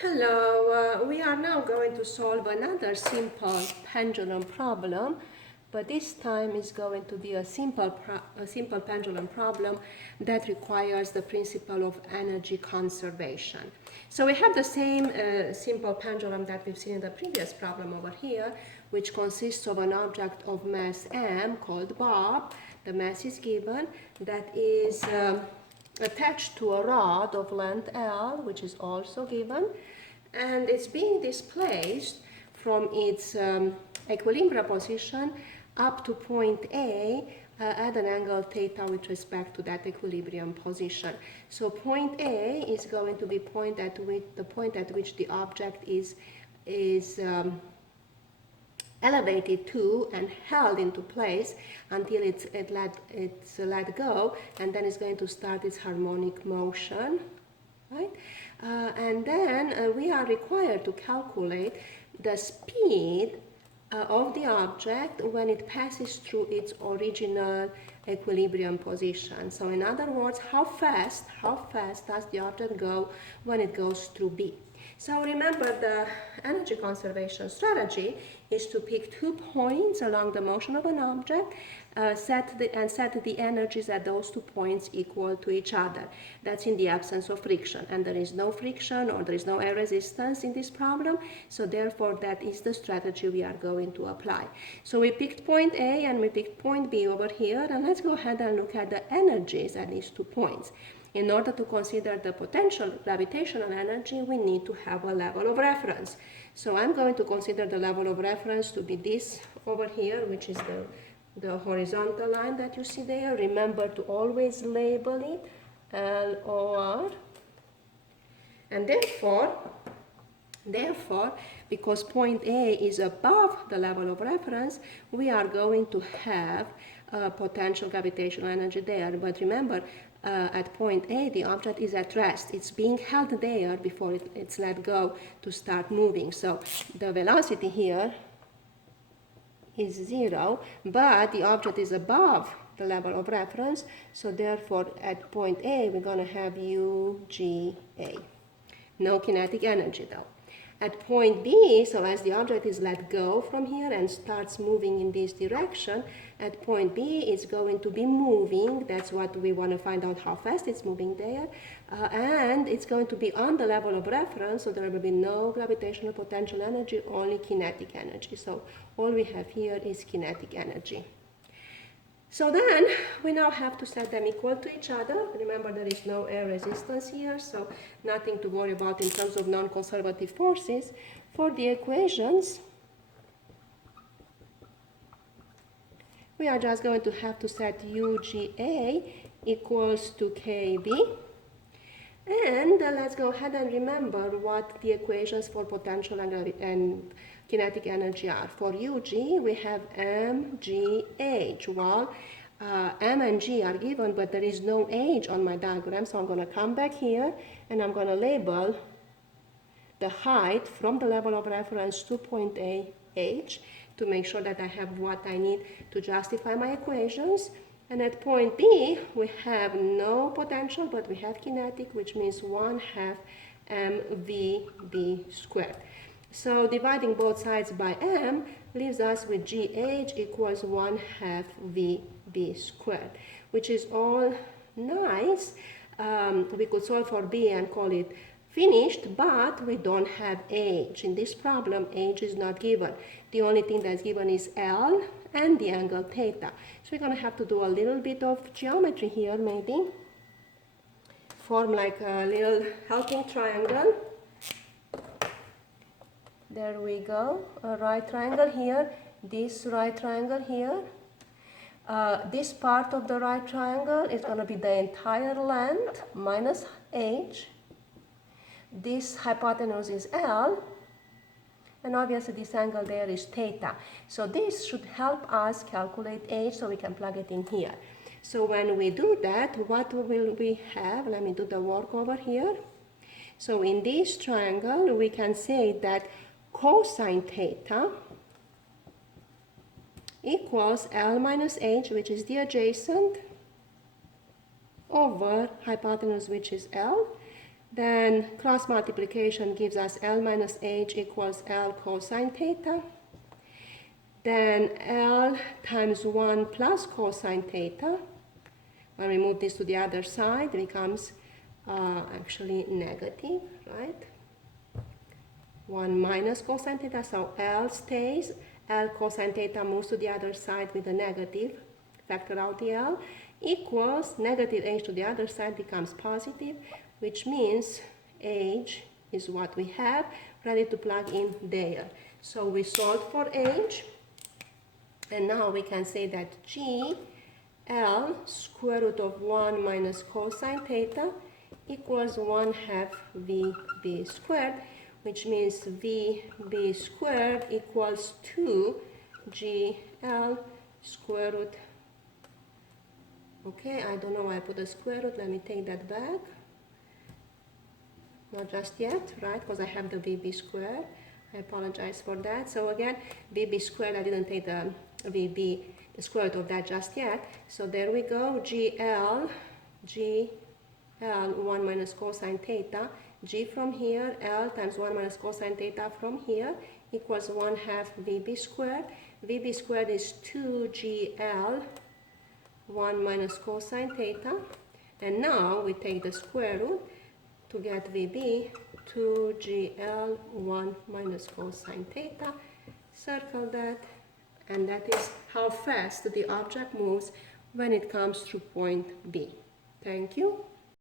Hello, we are now going to solve another simple pendulum problem, but this time is going to be a simple pendulum problem that requires the principle of energy conservation. So we have the same simple pendulum that we've seen in the previous problem over here, which consists of an object of mass m called Bob. The mass is given, that is attached to a rod of length L, which is also given, and it's being displaced from its equilibrium position up to point A at an angle theta with respect to that equilibrium position. So point A is going to be the point at which the object is elevated to and held into place until it's let go, and then it's going to start its harmonic motion, right? And then we are required to calculate the speed of the object when it passes through its original equilibrium position. So in other words, how fast does the object go when it goes through B? So remember, the energy conservation strategy is to pick 2 points along the motion of an object, set the energies at those 2 points equal to each other. That's in the absence of friction, and there is no friction or there is no air resistance in this problem, so therefore that is the strategy we are going to apply. So we picked point A and we picked point B over here, and let's go ahead and look at the energies at these 2 points. In order to consider the potential gravitational energy, we need to have a level of reference. So I'm going to consider the level of reference to be this over here, which is the horizontal line that you see there. Remember to always label it LOR. And therefore, because point A is above the level of reference, we are going to have potential gravitational energy there. But remember, at point A, the object is at rest. It's being held there before it's let go to start moving. So the velocity here is 0, but the object is above the level of reference. So therefore, at point A, we're going to have UGA. No kinetic energy though. At point B, so as the object is let go from here and starts moving in this direction, at point B it's going to be moving. That's what we want to find out, how fast it's moving there. And it's going to be on the level of reference, so there will be no gravitational potential energy, only kinetic energy. So all we have here is kinetic energy. So then we now have to set them equal to each other. Remember, there is no air resistance here, so nothing to worry about in terms of non-conservative forces. For the equations, we are just going to have to set UGA equals to KB. And let's go ahead and remember what the equations for potential and kinetic energy are. For UG, we have mgh. Well, m and g are given, but there is no h on my diagram, so I'm going to come back here and I'm going to label the height from the level of reference to point A, h, to make sure that I have what I need to justify my equations. And at point B, we have no potential, but we have kinetic, which means 1/2 mvd squared. So dividing both sides by m leaves us with gh equals 1/2 vb squared, which is all nice. We could solve for b and call it finished, but we don't have h. In this problem, h is not given. The only thing that's given is L and the angle theta. So we're going to have to do a little bit of geometry here, maybe. Form like a little helping triangle. There we go, a right triangle here, this right triangle here. This part of the right triangle is going to be the entire length minus h. This hypotenuse is L, and obviously this angle there is theta. So this should help us calculate h, so we can plug it in here. So when we do that, what will we have? Let me do the work over here. So in this triangle, we can say that cosine theta equals L minus h, which is the adjacent, over hypotenuse, which is L, Then cross multiplication gives us L minus H equals L cosine theta. Then L times 1 plus cosine theta. When we move this to the other side, it becomes actually negative, right? 1 minus cosine theta, so L stays. L cosine theta moves to the other side with a negative. Factor out the L, equals negative H to the other side becomes positive, which means H is what we have, ready to plug in there. So we solved for H, and now we can say that G L square root of 1 minus cosine theta equals 1/2 VB squared, which means VB squared equals 2 GL square root. Okay, I don't know why I put a square root. Let me take that back. Not just yet, right? Because I have the VB squared. I apologize for that. So again, VB squared, I didn't take the VB, the square root of that just yet. So there we go. GL 1 minus cosine theta. G from here, L times 1 minus cosine theta from here equals 1/2 VB squared. VB squared is 2GL 1 minus cosine theta, and now we take the square root to get VB, 2GL 1 minus cosine theta, circle that, and that is how fast the object moves when it comes through point B. Thank you.